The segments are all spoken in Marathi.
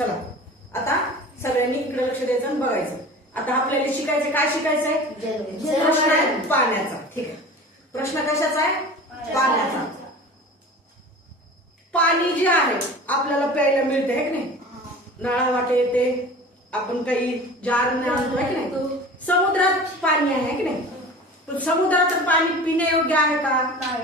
चला आता सगळ्यांनी इकडे लक्ष द्यायचं आणि बघायचं. आता आपल्याला शिकायचं काय शिकायचंय? प्रश्न आहे पाण्याचा. ठीक आहे, प्रश्न कशाचा आहे? पाण्याचा. पाणी जे आहे आपल्याला प्यायला मिळते आहे की नाही? नळा वाटे येते, आपण काही जार आणतोय की नाही? समुद्रात पाणी आहे की नाही? पण समुद्राचं पाणी पिण्यायोग्य आहे का? नाही.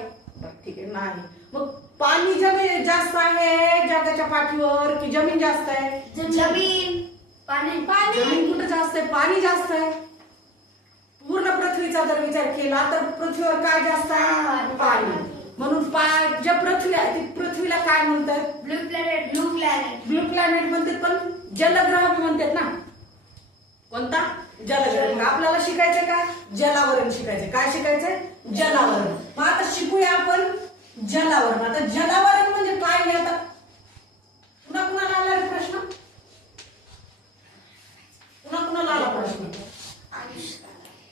ठीक आहे, नाही. मग पाणी जमीन जास्त आहे जगाच्या पाठीवर की जमीन जास्त आहे? जमीन. पाणी. जमीन कुठं जास्त आहे? पाणी जास्त आहे. पूर्ण पृथ्वीचा जर विचार केला तर पृथ्वीवर काय जास्त आहे? पाणी. म्हणून ज्या पृथ्वी आहे ती पृथ्वीला काय म्हणतात? Blue planet. Blue planet. Blue planet म्हणतात, पण जलग्रह म्हणतात ना. कोणता? जलग्रह. मग आपल्याला शिकायचं काय? जलावरण शिकायचं. काय शिकायचंय? जलावरण. मग आता शिकूया आपण जलावरण. आता जलावरण म्हणजे काय हे आता पुन्हा कुणाला आला प्रश्न? पुन्हा कुणाला आला प्रश्न?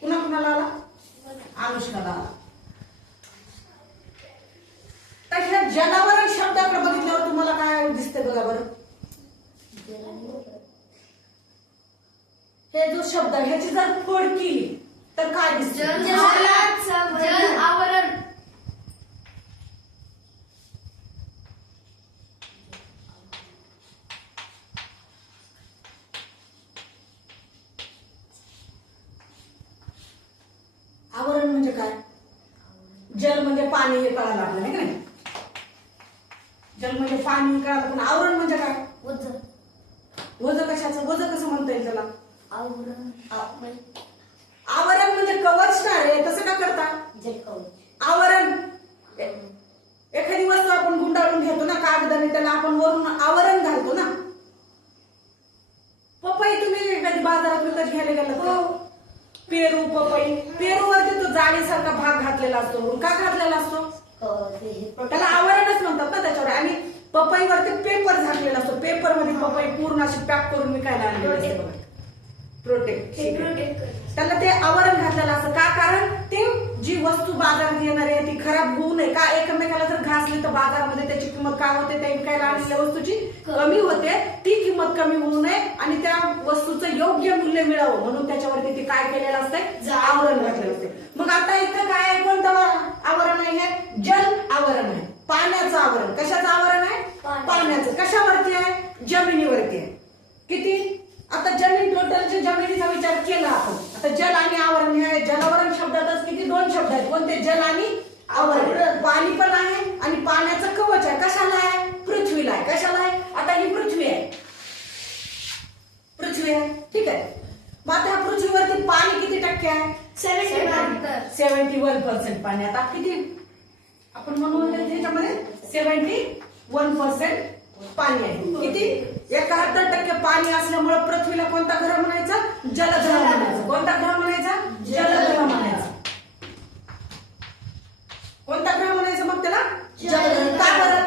पुन्हा कुणाला आला? अनुष्काला आला. तर ह्या जलावरण शब्दाकडे बघितल्यावर तुम्हाला काय दिसतंय बघा बरं. हे जो शब्द आहे ह्याची जर फोड केली तर काय दिसतं? जल आवरण. आवरण म्हणजे काय? जल म्हणजे पाणी हे कळालं आपल्याला नाही का नाही? जल म्हणजे पाणी कळालं, पण आवरण म्हणजे काय? वजन. वजन कशाचं? वजन कसं म्हणता येईल त्याला? आवरण. आवरण म्हणजे कवच ना रे, तसं का करता? आवरण. एखादी वस्तू आपण गुंडाळून घेतो ना कागदाने, त्याला आपण वरून आवरण घालतो ना. पपई तुम्ही कधी बाजारात विकत घ्यायला गेला? पेरू, पपई. पेरू वरती तो जाळीसारखा भाग घातलेला असतो. का घातलेला असतो? त्याला आवरणच म्हणतात ना त्याच्यावर. आणि पपईवरती पेपर झाकलेला असतो. पेपर मध्ये पपई पूर्ण अशी पॅक करून विकायला आणलेली असते बघा. प्रोटेक्ट. त्याला ते आवरण घातलेलं असतं. का? कारण ते जी वस्तू बाजारात येणार आहे ती खराब होऊ नये. का? एकमेकाला जर घासली तर बाजारामध्ये त्याची किंमत काय होते? त्या विकायला आणलेल्या वस्तूची कमी होते. ती किंमत कमी होऊ नये आणि त्या वस्तूचं योग्य मूल्य मिळावं म्हणून त्याच्यावरती ते काय केलेलं असतं? आवरण घातलेलं असते. मग आता इथं काय आहे? कोणतं आवरण आहे? जल आवरण आहे. पाण्याचं आवरण. कशाचं आवरण आहे? पाण्याचं. कशावरती आहे? जमिनीवरती आहे. किती? आता जमीन, टोटलच्या जमिनीचा विचार केला आपण. आता जल आणि आवरण हे जलावरण शब्दातच किती? दोन शब्द आहेत. कोणते? जल आणि आवरण. पाणी पण आहे आणि पाण्याचं कवच आहे. कशाला आहे? पृथ्वीला आहे. कशाला आहे? आता ही पृथ्वी आहे. पृथ्वी आहे. ठीक आहे. मग आता ह्या पृथ्वीवरती पाणी किती टक्के आहे? 71% पाणी. आता किती आपण म्हणू त्याच्यामध्ये? 71% पाणी आहे. किती? 71% पाणी असल्यामुळे पृथ्वीला कोणता ग्रह म्हणायचा? जलग्रह म्हणायचा. कोणता ग्रह म्हणायचा? जलग्रह म्हणायचा. कोणता ग्रह म्हणायचा मग त्याला? जलग्रह. का बरं?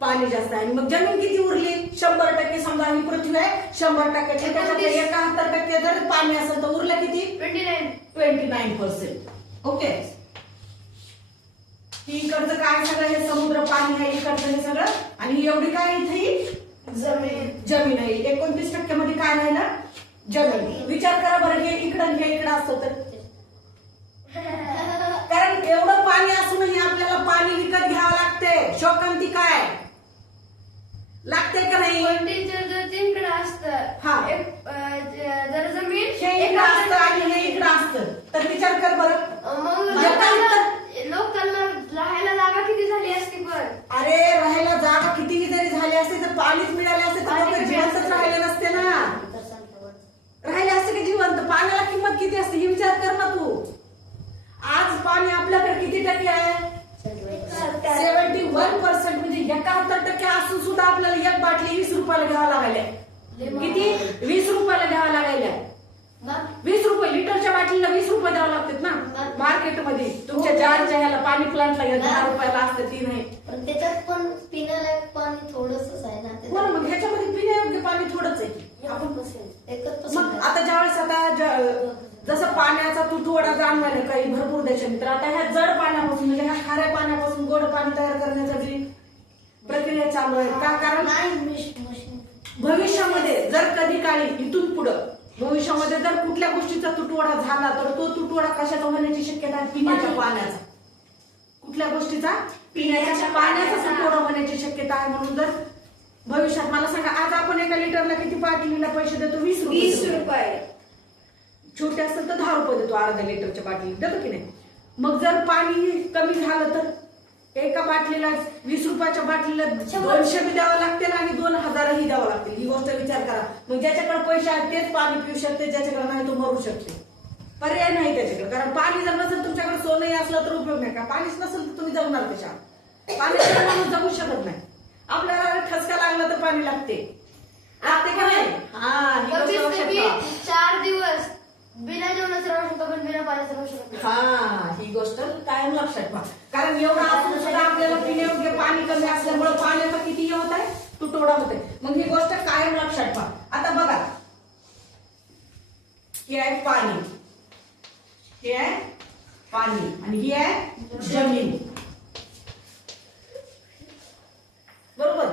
पाणी जास्त आहे. मग जमीन किती उरली? 100%. समजा ही पृथ्वी आहे 100%. त्याच्यातले 71% जर पाणी असेल तर उरलं किती? 29%. ओके. इकडचं काय सगळं? हे समुद्र पाणी आहे इकडचं हे सगळं. आणि एवढी काय इथे जमीन आहे. 29% मध्ये काय राहिलं? जमीन. विचार करा बरं, हे इकडं हे इकडं असतं तर. कारण एवढं पाणी असूनही आपल्याला पाणी विकत घ्यावं लागते. शोकांती काय लागते का नाही? तीनकडे असतं. हा. जर जमीन हे इकडं असतं आणि हे इकडं असतं तर विचार कर बरं. लोकांना राहायला जागा किती झाली असती? पण अरे राहायला जागा कितीही जरी झाली असते तर पाणीच मिळाले असते तर लोक जिवंतच राहिले नसते ना. राहिले असते की जिवंत? पाण्याला किंमत किती असते ही विचार कर ना तू. आज पाणी आपल्याकडे किती टक्के आहे? 71%. म्हणजे 71% असून सुद्धा आपल्याला एक बाटली 20 रुपयाला घ्यावं लागायला. किती? 20 रुपयाला घ्यावं लागायला. 20 रुपये लिटरच्या बाटलीला 20 रुपये द्यावं लागतात ना मार्केटमध्ये. तुमच्या जारच्या ह्याला पाणी प्लांटला 10 रुपयाला असतं. ती नाही. पण त्याच्यात पण पिण्यालायक पाणी थोडंसंच आहे ना. बरं, मग ह्याच्यामध्ये पिण्यायोग्य पाणी थोडंच आहे. एकच मग आता ज्यावेळेस आता जसं पाण्याचा तुटवडा जाणवायला काही भरपूर देशांनी, तर आता ह्या जड पाण्यापासून म्हणजे ह्या खाऱ्या पाण्यापासून गोड पाणी तयार करण्याची प्रक्रिया चालू आहे. का? कारण भविष्यामध्ये जर कधी काळी इथून पुढं भविष्यामध्ये जर कुठल्या गोष्टीचा तुटवडा झाला तर तो तुटवडा कशाचा होण्याची शक्यता आहे? पिण्याच्या पाण्याचा. कुठल्या गोष्टीचा? पिण्याच्या पाण्याचा तुटवडा होण्याची शक्यता आहे. म्हणून जर भविष्यात मला सांगा, आज आपण एका लिटरला किती बाटलीला पैसे देतो? 20 रुपये. 20 रुपये. छोटे असेल तर 10 रुपये देतो अर्ध्या लिटरच्या बाटली, देतो की नाही? मग जर पाणी कमी झालं तर एका बाटलीला 20 रुपयाच्या बाटलीला 200 बी द्यावं लागतील आणि 2000ही द्यावं लागतील. ही गोष्ट विचार करा. मग ज्याच्याकडे पैसे आहेत तेच पाणी पिऊ शकते, ज्याच्याकडे नाही तो मरू शकते. पर्याय नाही त्याच्याकडे. कारण पाणी जर नसेल, तुमच्याकडे सोनंही असलं तर उपयोग नाही. का पाणीच नसेल तर तुम्ही जगणार त्याच्यात. पाण्याशिवाय माणूस जगू शकत नाही. आपल्याला ठसका लागला तर पाणी लागते का नाही? हा, ही गोष्ट लक्षात ठेवा. 4 दिवस बिना जेवणाचं राहू शकतो पण बिना पाण्याचं राहू शकत नाही. हा, ही गोष्ट कायम लक्षात ठेवा. कारण एवढं असून सुद्धा आपल्याला पिण्यायोग्य पाणी कमी असल्यामुळे पाण्याचा किती हे होत आहे? तुटवडा होत आहे. मग ही गोष्ट कायम लक्षात ठेवा. आता बघा, हे आहे पाणी, हे आहे पाणी आणि ही आहे जमीन. बरोबर.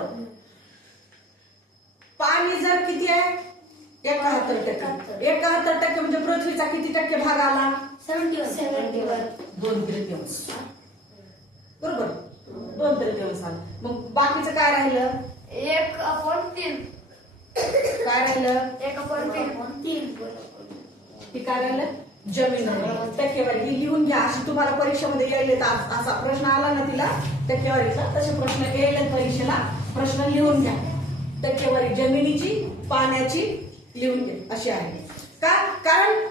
पाणी जर किती आहे? 71%. 71% म्हणजे पृथ्वीचा किती टक्के भाग आला? 71. 2/3. बरोबर, 2/3 आला. मग बाकीचं काय राहिलं? 1/3. काय राहिलं? 1/3. हे काय राहिलं? जमीन राहिली. टक्केवारी ही लिहून घ्या. अशी तुम्हाला परीक्षेमध्ये यायला तर असा प्रश्न आला ना तिला टक्केवारीचा, तसे प्रश्न यायला परीक्षेला. प्रश्न लिहून घ्या. टक्केवारी जमिनीची, पाण्याची लिहून घ्या अशी आहे. का? कारण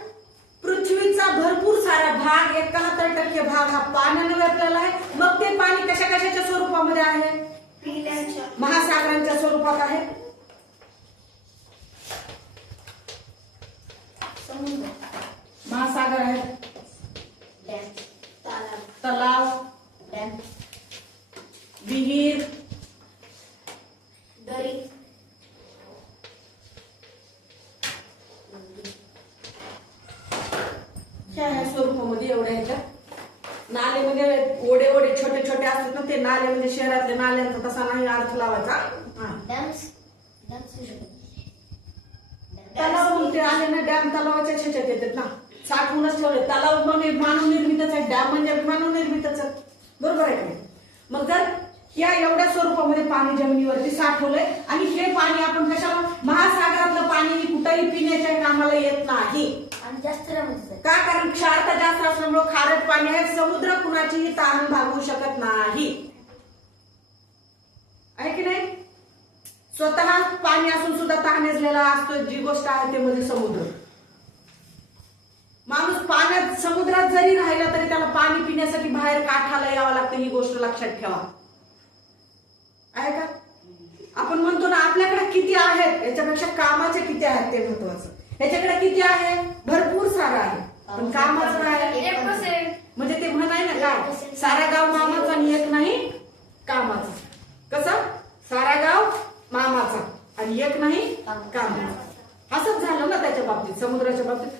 पृथ्वीचा भरपूर सारा भाग 71% भाग हा पाण्याने व्यापलेला आहे. मग ते पाणी कशा कशाच्या स्वरूपामध्ये आहे? पिण्याच्या. महासागरांच्या स्वरूपात आहे. समुद्र. महासागर आहेत, डॅम. तलाव, डॅम. विहीर, दरी. ह्या स्वरूपामध्ये एवढ्या ह्याच्यात. नाले म्हणजे ओढे ओढे छोटे छोटे असतात ना, ते नाले म्हणजे शहरातले नाल्यांचा तसा नाही अर्थ लावायचा. हा, डॅम्स. डॅम्स होऊ शकत. तलाव मग ते आहे ना, डॅम तलावाच्या ह्याच्यात येतात ना, साठवूनच ठेवले. तलाव म्हणजे मानव निर्मितच आहे, डॅम म्हणजे मानव निर्मितच आहे. बरोबर आहे का नाही? मग जर या एवढ्या स्वरूपामध्ये पाणी जमिनीवरती साठवलंय आणि हे पाणी आपण कशाला? महासागरातलं पाणी कुठेही पिण्याच्या कामाला येत नाही. आणि जास्त रमत का? कारण क्षारता जास्त असल्यामुळे खारट पाणी आहे. समुद्र कुणाचीही तहान भागवू शकत नाही, आहे की नाही? स्वतः पाणी असून सुद्धा तहानेजलेला असतो. जी गोष्ट आहे ते म्हणजे समुद्र. माणूस पाण्यात समुद्रात जरी राहिला तरी त्याला पाणी पिण्यासाठी बाहेर काठाला यावं लागतं. ही गोष्ट लक्षात ठेवा, आहे का? आपण म्हणतो ना आपल्याकडे किती आहेत, याच्यापेक्षा कामाचे किती आहेत ते महत्वाचं. ह्याच्याकडे किती आहे? भरपूर सारं आहे, पण कामाचं काय? 1%. म्हणजे ते म्हणाय ना काय, सारा गाव मामाचा आणि एक नाही कामाचा. कसं? सारा गाव मामाचा आणि एक नाही कामाचा. असंच झालं ना त्याच्या बाबतीत, समुद्राच्या बाबतीत.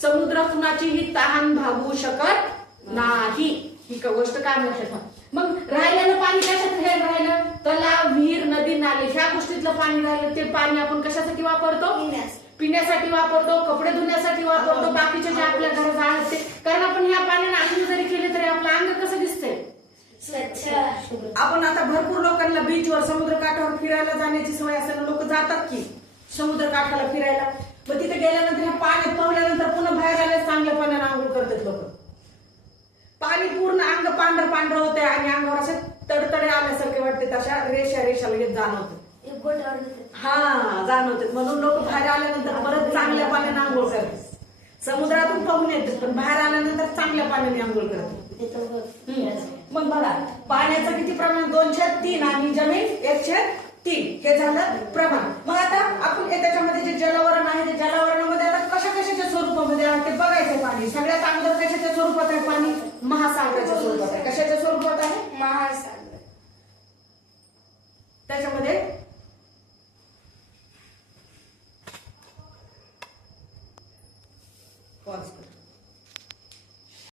समुद्र कुणाचीही तहान भागवू शकत नाही. ही गोष्ट काय लक्षात. मग राहिलेलं पाणी कशात राहिलं? तलाव, विहीर, नदी, नाले ह्या गोष्टीतलं पाणी राहिलं. ते पाणी आपण कशासाठी वापरतो? पिण्यासाठी वापरतो, कपडे धुण्यासाठी वापरतो, बाकीचे जे आपल्या घरात आहेत ते. कारण आपण ह्या पाण्याने आंघोळ जरी केले तरी आपलं अंग कसं दिसतंय? स्वच्छ. आपण आता भरपूर लोकांना बीचवर, समुद्र काठावर फिरायला जाण्याची सवय असल्यानं लोक जातात की समुद्र काठाला फिरायला. मग तिथे गेल्यानंतर ह्या पाण्यात पोहल्यानंतर पुन्हा बाहेर आल्यास चांगल्या पाण्याने आंघोळ करतात लोक. पाणी पूर्ण अंग पांढरं पांढरं होते आणि अंगावर असे तडतडे आल्यासारखे वाटते. तशा रेषा रेषा लगेच जाणवतात. हा, जाणवतात. म्हणून लोक बाहेर आल्यानंतर परत चांगल्या पाण्याने आंघोळ करतात. समुद्रातून पाहून येतात पण बाहेर आल्यानंतर चांगल्या पाण्याने आंघोळ करतात. मग बघा, पाण्याचं किती प्रमाण? 2/3 आणि जमीन 1/3. हे झालं प्रमाण. मग आता आपण त्याच्यामध्ये जे जलवरण आहे, ते जलवरणामध्ये आता कशा कशाच्या स्वरूपामध्ये आहे ते बघायचं. पाणी सगळ्यात अगोदर कशाच्या स्वरूपात आहे? पाणी महासागराच्या स्वरूपात आहे. कशाच्या स्वरूपात आहे? महासागर. त्याच्यामध्ये